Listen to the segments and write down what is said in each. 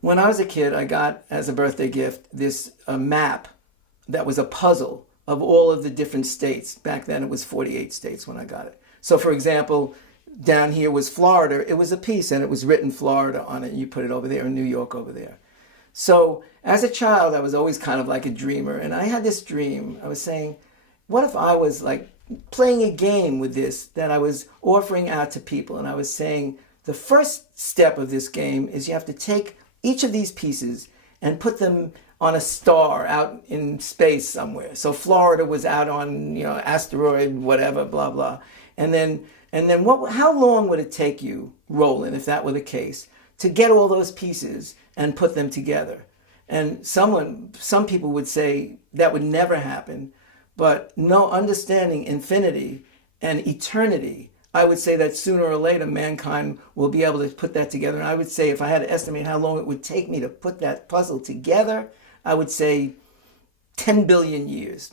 When I was a kid, I got as a birthday gift this map that was a puzzle of all of the different states. Back then it was 48 states when I got it. So for example, down here was Florida. It was a piece and it was written Florida on it. You put it over there and New York over there. So as a child, I was always kind of like a dreamer. And I had this dream. I was saying, what if I was like playing a game with this that I was offering out to people? And I was saying, the first step of this game is you have to take each of these pieces and put them on a star out in space somewhere. So Florida was out on, asteroid, whatever, blah, blah. And then how long would it take you, Roland, if that were the case, to get all those pieces and put them together? And some people would say that would never happen, but no, understanding infinity and eternity, I would say that sooner or later mankind will be able to put that together. And I would say if I had to estimate how long it would take me to put that puzzle together, I would say 10 billion years,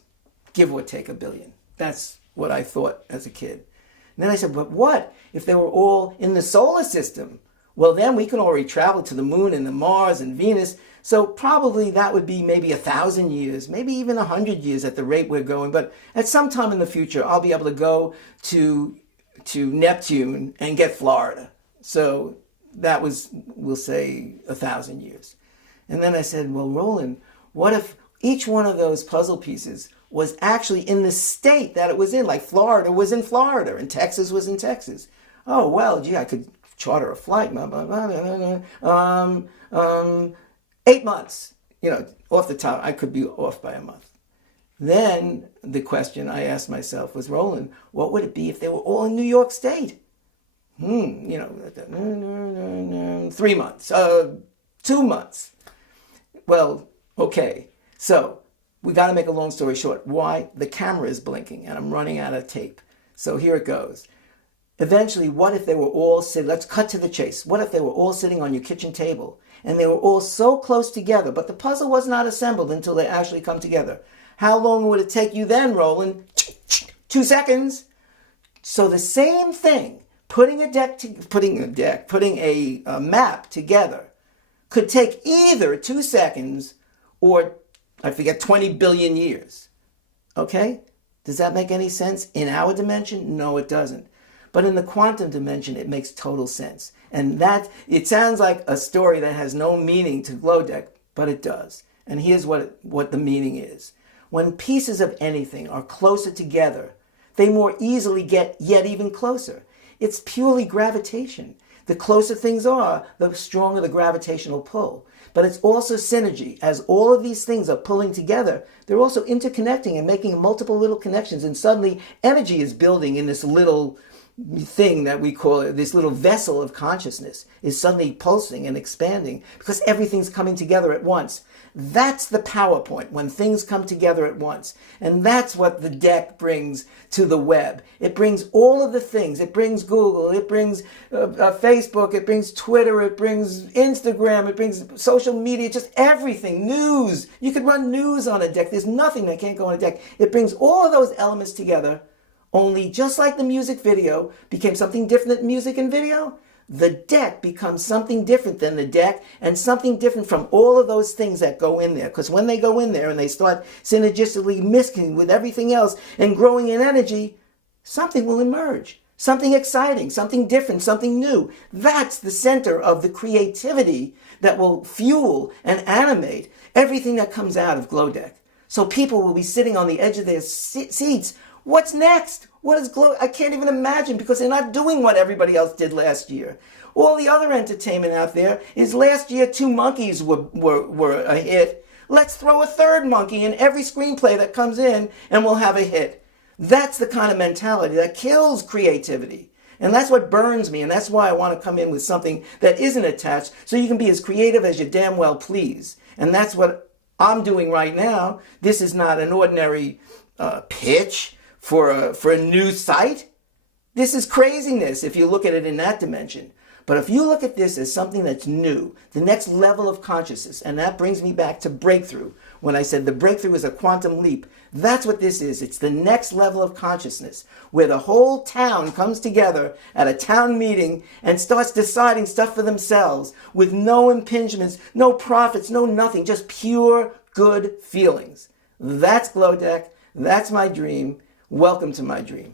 give or take a billion. That's what I thought as a kid. And then I said, but what if they were all in the solar system? Well, then we can already travel to the moon and the Mars and Venus. So probably that would be maybe 1,000 years, maybe even 100 years at the rate we're going. But at some time in the future, I'll be able to go to Neptune and get Florida. So that was, we'll say, 1,000 years. And then I said, well, Roland, what if each one of those puzzle pieces was actually in the state that it was in? Like Florida was in Florida and Texas was in Texas. Oh, well, gee, I could charter a flight. 8 months, off the top, I could be off by a month. Then the question I asked myself was, Roland, what would it be if they were all in New York State? 3 months, 2 months. Well, okay. So we got to make a long story short. Why? The camera is blinking and I'm running out of tape. So here it goes. Eventually, what if they were all sitting, let's cut to the chase. What if they were all sitting on your kitchen table and they were all so close together, but the puzzle was not assembled until they actually come together? How long would it take you then, Roland? 2 seconds. So the same thing, putting a map together could take either 2 seconds or, I forget, 20 billion years. Okay? Does that make any sense? In our dimension? No, it doesn't. But in the quantum dimension, it makes total sense. And it sounds like a story that has no meaning to GLOWDEC, but it does. And here's what the meaning is. When pieces of anything are closer together, they more easily get yet even closer. It's purely gravitation. The closer things are, the stronger the gravitational pull. But it's also synergy. As all of these things are pulling together, they're also interconnecting and making multiple little connections. And suddenly energy is building in this little thing that we call it, this little vessel of consciousness is suddenly pulsing and expanding because everything's coming together at once. That's the PowerPoint, when things come together at once. And that's what the deck brings to the web. It brings all of the things. It brings Google, it brings Facebook, it brings Twitter, it brings Instagram, it brings social media, just everything. News. You could run news on a deck. There's nothing that can't go on a deck. It brings all of those elements together, only just like the music video became something different than music and video, the deck becomes something different than the deck and something different from all of those things that go in there. Because when they go in there and they start synergistically mixing with everything else and growing in energy, something will emerge. Something exciting, something different, something new. That's the center of the creativity that will fuel and animate everything that comes out of GLOWDEC. So people will be sitting on the edge of their seats. What's next? What is GLOW? I can't even imagine because they're not doing what everybody else did last year. All the other entertainment out there is last year 2 monkeys were a hit. Let's throw a third monkey in every screenplay that comes in and we'll have a hit. That's the kind of mentality that kills creativity. And that's what burns me. And that's why I want to come in with something that isn't attached so you can be as creative as you damn well please. And that's what I'm doing right now. This is not an ordinary pitch for a new site. This is craziness if you look at it in that dimension. But if you look at this as something that's new, the next level of consciousness, and that brings me back to breakthrough. When I said the breakthrough is a quantum leap, that's what this is. It's the next level of consciousness where the whole town comes together at a town meeting and starts deciding stuff for themselves with no impingements, no profits, no nothing, just pure good feelings. That's GLOWDEC. That's my dream. Welcome to my dream.